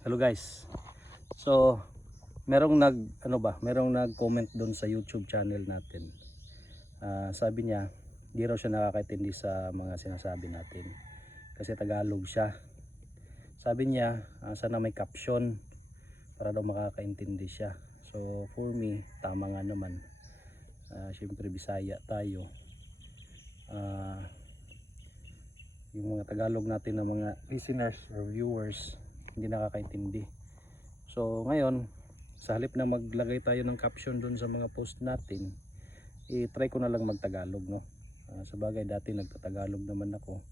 Hello guys. So, merong nag-comment doon sa YouTube channel natin. Sabi niya, di raw siya nakakaintindi sa mga sinasabi natin kasi Tagalog siya. Sabi niya, sana may caption para daw makakaintindi siya. So, for me, tama nga naman. Syempre Bisaya tayo. Yung mga Tagalog natin ng mga listeners or viewers hindi nakakaintindi. So ngayon, sa halip na maglagay tayo ng caption doon sa mga post natin, i-try ko na lang mag-Tagalog, no? Sa bagay dati nagtatagalog naman ako.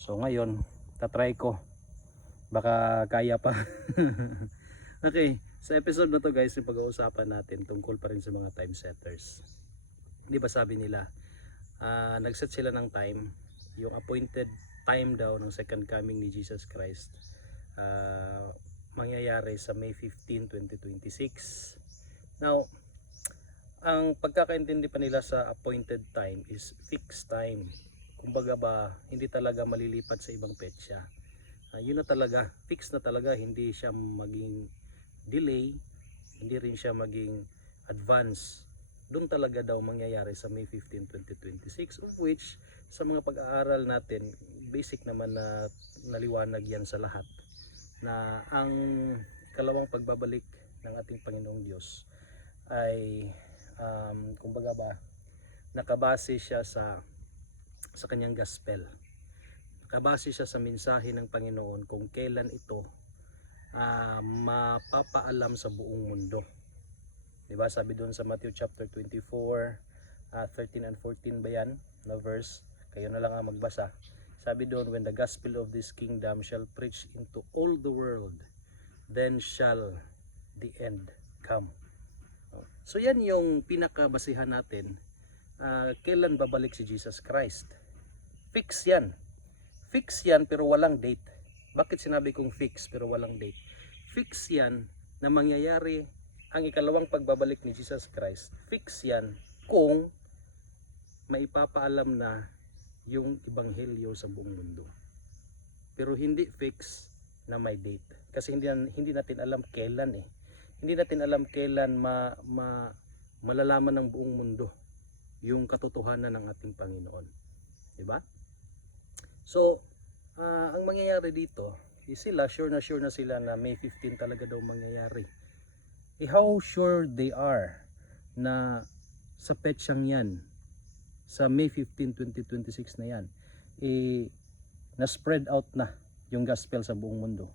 So ngayon, tatry ko. Baka kaya pa. Okay, sa episode na to guys, yung pag-uusapan natin tungkol pa rin sa mga time setters. Di ba sabi nila, nag-set sila ng time, yung appointed time daw ng second coming ni Jesus Christ. Mangyayari sa May 15, 2026. Now, ang pagkakaintindi pa nila sa appointed time is fixed time. Kumbaga ba, hindi talaga malilipat sa ibang petsa. Yun na talaga, fixed na talaga, hindi siya maging delay, hindi rin siya maging advance. Doon talaga daw mangyayari sa May 15, 2026, of which sa mga pag-aaral natin, basic naman na naliwanag yan sa lahat na ang ikalawang pagbabalik ng ating Panginoong Diyos ay kumbaga ba, nakabase siya sa kanyang gospel. Nakabase siya sa mensahe ng Panginoon kung kailan ito mapapaalam sa buong mundo. Diba? Sabi doon sa Matthew chapter 24, 13 and 14 ba yan na verse? Kayo na lang ang magbasa. Sabi doon, when the gospel of this kingdom shall preach into all the world, then shall the end come. So yan yung pinakabasihan natin. Kailan babalik si Jesus Christ? Fix yan. Fix yan pero walang date. Bakit sinabi kong fix pero walang date? Fix yan na mangyayari ang ikalawang pagbabalik ni Jesus Christ. Fix yan kung maipapaalam na yung ebanghelyo sa buong mundo. Pero hindi fix na may date. Kasi hindi natin alam kailan eh. Hindi natin alam kailan malalaman ng buong mundo yung katotohanan ng ating Panginoon. Diba? So, ang mangyayari dito, sila sure na sila na May 15 talaga daw mangyayari. How sure they are na sa petsang yan, sa May 15, 2026 na yan, na-spread out na yung gospel sa buong mundo.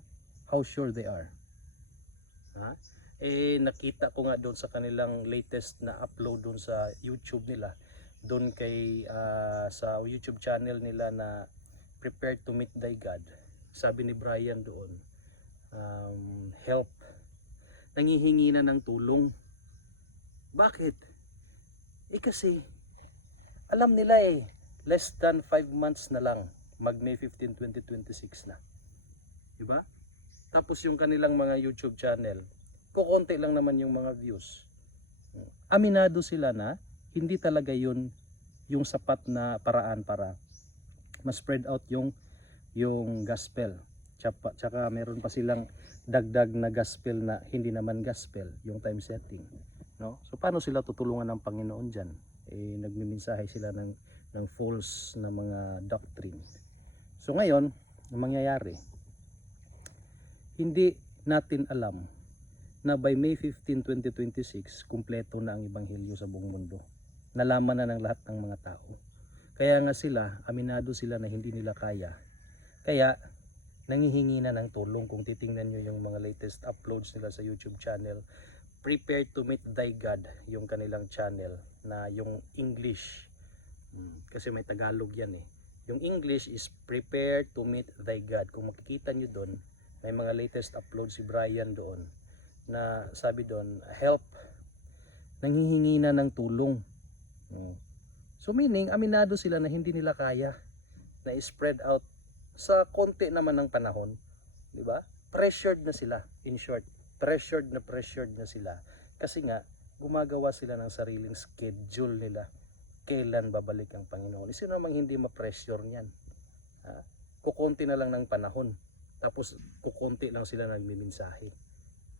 How sure they are. Nakita ko nga doon sa kanilang latest na upload doon sa YouTube nila, doon kay sa YouTube channel nila na Prepare to Meet Thy God. Sabi ni Brian doon, help. Nangihingi na ng tulong. Bakit? Kasi alam nila less than 5 months na lang mag May 15, 2026 na. Diba? Tapos yung kanilang mga YouTube channel, kukonti lang naman yung mga views. Aminado sila na hindi talaga yun yung sapat na paraan para ma-spread out yung gospel. Tsaka meron pa silang dagdag na gospel na hindi naman gospel, yung time setting. No? So paano sila tutulungan ng Panginoon dyan? Nagmimensahe sila ng false na mga doctrine. So ngayon, ang mangyayari, hindi natin alam na by May 15, 2026, kumpleto na ang ebanghelyo sa buong mundo. Nalaman na ng lahat ng mga tao. Kaya nga sila, aminado sila na hindi nila kaya. Kaya, nangihingi na ng tulong. Kung titingnan nyo yung mga latest uploads nila sa YouTube channel, Prepare to Meet Thy God, yung kanilang channel, na yung English. Kasi may Tagalog yan eh. Yung English is Prepare to Meet Thy God. Kung makikita nyo doon, may mga latest upload si Brian doon na sabi doon, help. Nanghihingi na ng tulong. So meaning, aminado sila na hindi nila kaya na spread out sa konti naman ng panahon. Diba? Pressured na sila, in short. Pressured na sila. Kasi nga, gumagawa sila ng sariling schedule nila. Kailan babalik ang Panginoon? Sino namang hindi ma-pressure niyan? Kukunti na lang ng panahon. Tapos kukunti lang sila nagmimensahe.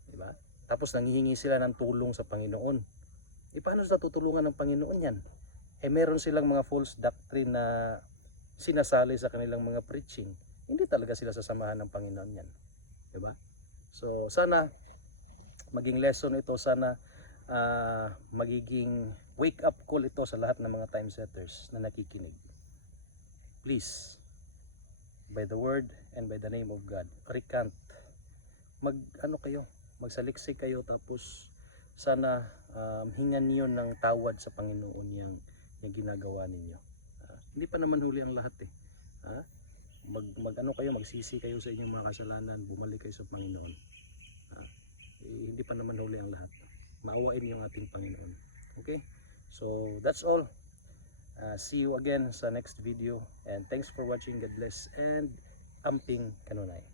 Diba? Tapos nanghihingi sila ng tulong sa Panginoon. Paano sila tutulungan ng Panginoon yan? Meron silang mga false doctrine na sinasali sa kanilang mga preaching. Hindi talaga sila sasamahan ng Panginoon yan. Diba? So sana maging lesson ito, sana magiging wake up call ito sa lahat ng mga time setters na nakikinig. Please, by the word and by the name of God, recant. Magsaliksik kayo, tapos sana hingan niyo ng tawad sa Panginoon yung ginagawa ninyo. Hindi pa naman huli ang lahat eh. Magsisi kayo sa inyong mga kasalanan, bumalik kayo sa Panginoon. Hindi pa naman huli ang lahat. Maawain yung ating Panginoon. Okay? So that's all. See you again sa next video, and thanks for watching. God bless, and amping kanunay.